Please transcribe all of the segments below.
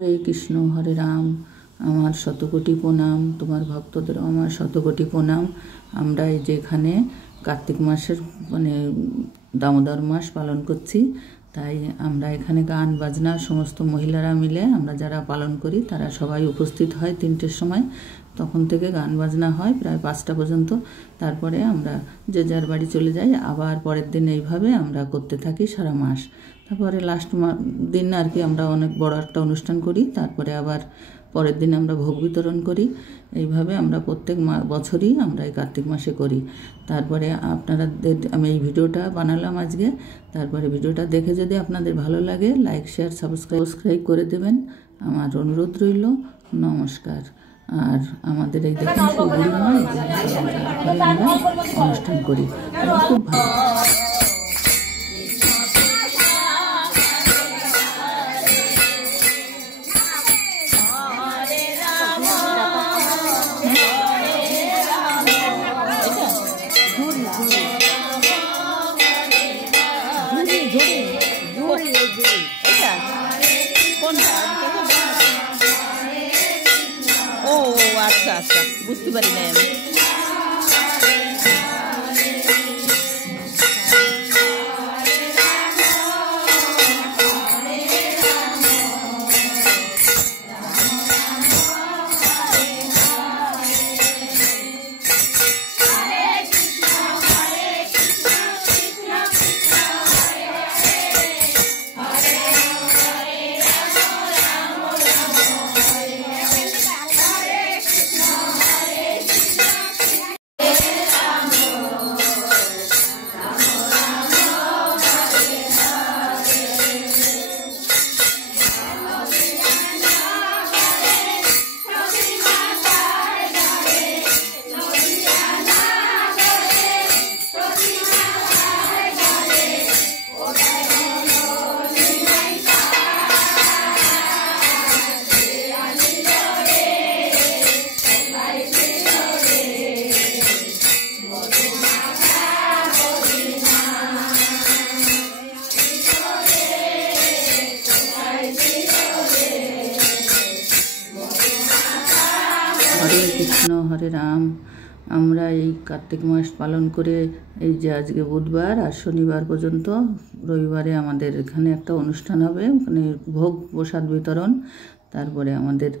হরে কৃষ্ণ, হরে রাম। আমার শতকোটি প্রণাম, তোমার ভক্তদেরও আমার শতকোটি প্রণাম। আমরা এই যে এখানে কার্তিক মাসের দামোদর মাস পালন করছি, তাই আমরা এখানে গান বাজনা সমস্ত মহিলারা মিলে আমরা যারা পালন করি তারা সবাই উপস্থিত হয় 3টের সময়। তখন থেকে গান বাজনা হয় প্রায় 5টা পর্যন্ত। তারপরে আমরা যে যার বাড়ি চলে যাই। আবার পরের দিন এইভাবে আমরা করতে থাকি সারা মাস। তারপরে লাস্ট দিন আর কি আমরা অনেক বড় একটা অনুষ্ঠান করি। তারপরে আবার পরের দিন আমরা ভোগ বিতরণ করি। এইভাবে আমরা প্রত্যেক বছরই আমরা এই কার্তিক মাসে করি। তারপরে আপনাদের আমি এই ভিডিওটা বানালাম আজকে। তারপরে ভিডিওটা দেখে যদি আপনাদের ভালো লাগে লাইক শেয়ার সাবস্ক্রাইব করে দেবেন, আমার অনুরোধ রইল। নমস্কার। আর আমাদের এই দেখুন বুড়ি নয়, আমরা অনুষ্ঠান করি, খুব ভালো। ও আচ্ছা আচ্ছা, বুঝতে পারি না আমি। হরে কৃষ্ণ, হরে রাম। আমরা এই কার্তিক মাস পালন করে এই যে আজকে বুধবার আর শনিবার পর্যন্ত, রবিবারে আমাদের এখানে একটা অনুষ্ঠান হবে, ওখানে ভোগ প্রসাদ বিতরণ। তারপরে আমাদের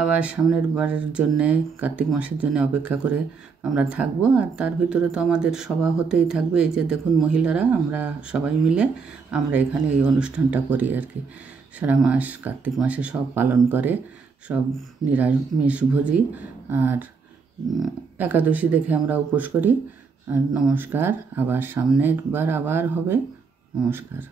আবার সামনের বারের জন্যে কার্তিক মাসের জন্য অপেক্ষা করে আমরা থাকবো। আর তার ভিতরে তো আমাদের সভা হতেই থাকবে। এই যে দেখুন মহিলারা আমরা সবাই মিলে আমরা এখানে এই অনুষ্ঠানটা করি আর কি। সারা মাস কার্তিক মাসে সব পালন করে, সব নিরামিষভোজী। আর একাদশী দেখে আমরা উপোস করি। আর নমস্কার, আবার সামনের বার আবার হবে। নমস্কার।